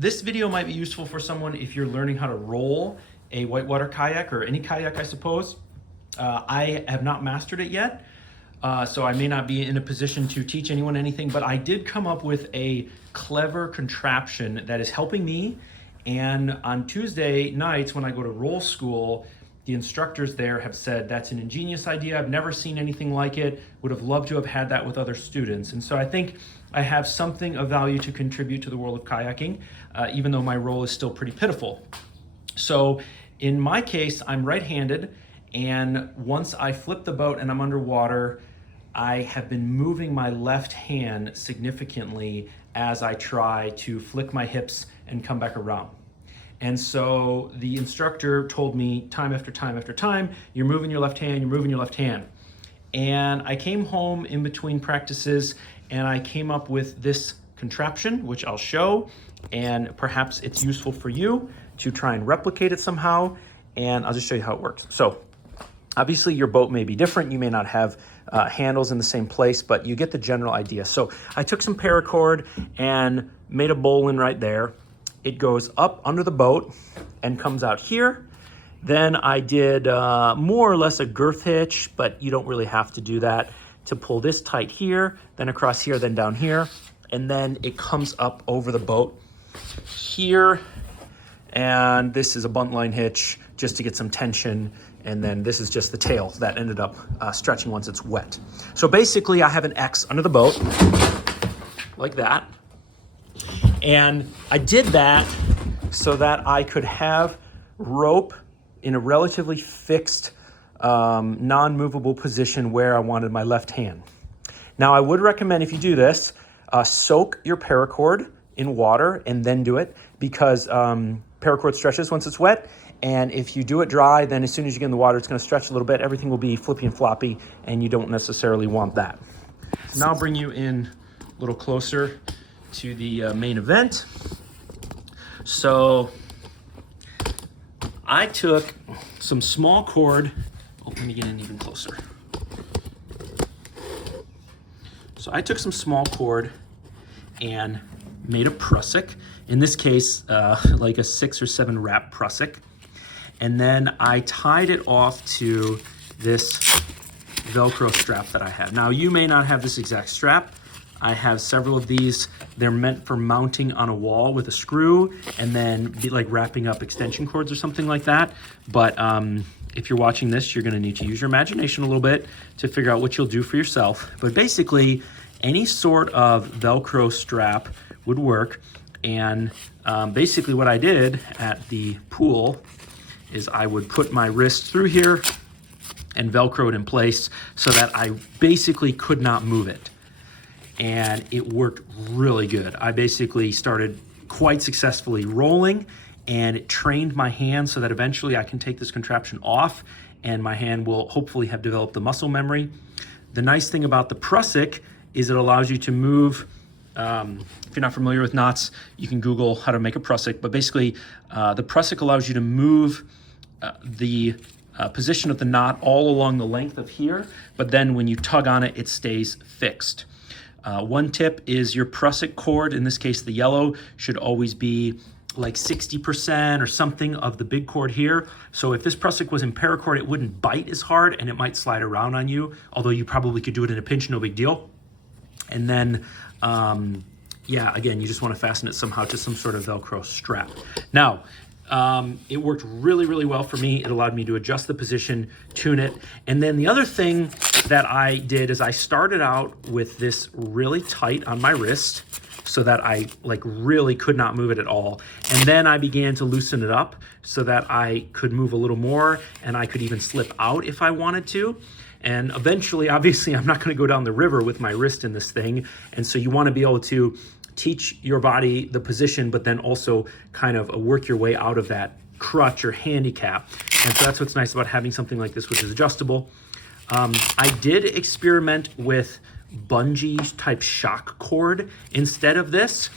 This video might be useful for someone if you're learning how to roll a whitewater kayak or any kayak, I suppose. I have not mastered it yet, so I may not be in a position to teach anyone anything, but I did come up with a clever contraption that is helping me. And on Tuesday nights when I go to roll school, the instructors there have said, that's an ingenious idea. I've never seen anything like it. Would have loved to have had that with other students. And so I think I have something of value to contribute to the world of kayaking, even though my role is still pretty pitiful. So in my case, I'm right-handed, and once I flip the boat and I'm underwater, I have been moving my left hand significantly as I try to flick my hips and come back around. And so the instructor told me time after time after time, you're moving your left hand, you're moving your left hand. And I came home in between practices and I came up with this contraption, which I'll show, and perhaps it's useful for you to try and replicate it somehow. And I'll just show you how it works. So obviously your boat may be different. You may not have handles in the same place, but you get the general idea. So I took some paracord and made a bowline right there. It goes up under the boat and comes out here. Then I did more or less a girth hitch, but you don't really have to do that, to pull this tight here, then across here, then down here. And then it comes up over the boat here. And this is a bunt line hitch just to get some tension. And then this is just the tail that ended up stretching once it's wet. So basically I have an X under the boat like that. And I did that so that I could have rope in a relatively fixed, non-movable position where I wanted my left hand. Now I would recommend, if you do this, soak your paracord in water and then do it, because paracord stretches once it's wet. And if you do it dry, then as soon as you get in the water, it's going to stretch a little bit. Everything will be flippy and floppy, and you don't necessarily want that. So now I'll bring you in a little closer to the main event. So I took some small cord. Oh, let me get in even closer. So I took some small cord and made a prusik. In this case, like a 6 or 7 wrap prusik. And then I tied it off to this Velcro strap that I have. Now you may not have this exact strap. I have several of these. They're meant for mounting on a wall with a screw and then be like wrapping up extension cords or something like that. But if you're watching this, you're gonna need to use your imagination a little bit to figure out what you'll do for yourself. But basically, any sort of Velcro strap would work. And basically what I did at the pool is I would put my wrist through here and Velcro it in place so that I basically could not move it. And it worked really good. I basically started quite successfully rolling, and it trained my hand so that eventually I can take this contraption off and my hand will hopefully have developed the muscle memory. The nice thing about the prusik is it allows you to move. If you're not familiar with knots, you can Google how to make a prusik, but basically the prusik allows you to move the position of the knot all along the length of here, but then when you tug on it, it stays fixed. One tip is your prusik cord, in this case the yellow, should always be like 60% or something of the big cord here. So if this prusik was in paracord, it wouldn't bite as hard and it might slide around on you, although you probably could do it in a pinch, no big deal. And then, yeah, again, you just want to fasten it somehow to some sort of Velcro strap. Now, it worked really, really well for me. It allowed me to adjust the position, tune it. And then the other thing that I did is I started out with this really tight on my wrist so that I like really could not move it at all. And then I began to loosen it up so that I could move a little more and I could even slip out if I wanted to. And eventually, obviously, I'm not going to go down the river with my wrist in this thing. And so you want to be able to teach your body the position, but then also kind of work your way out of that crutch or handicap. And so that's what's nice about having something like this, which is adjustable. I did experiment with bungee type shock cord instead of this.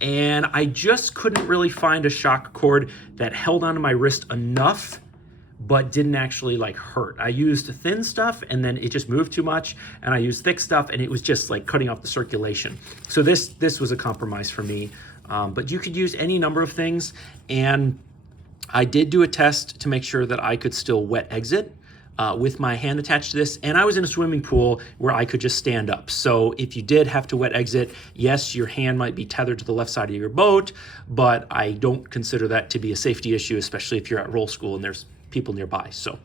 And I just couldn't really find a shock cord that held onto my wrist enough but didn't actually like hurt. I used thin stuff and then it just moved too much, and I used thick stuff and it was just like cutting off the circulation. So this was a compromise for me. But you could use any number of things. And I did do a test to make sure that I could still wet exit with my hand attached to this, and I was in a swimming pool where I could just stand up. So if you did have to wet exit, yes, your hand might be tethered to the left side of your boat, but I don't consider that to be a safety issue, especially if you're at roll school and there's people nearby. So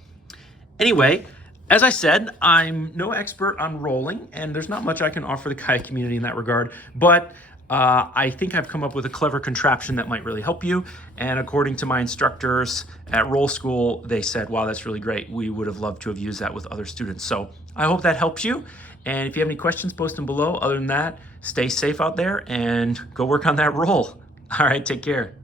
anyway, as I said, I'm no expert on rolling, and there's not much I can offer the kayak community in that regard, but I think I've come up with a clever contraption that might really help you. And according to my instructors at roll school, they said, wow, that's really great. We would have loved to have used that with other students. So I hope that helps you. And if you have any questions, post them below. Other than that, stay safe out there and go work on that roll. All right, take care.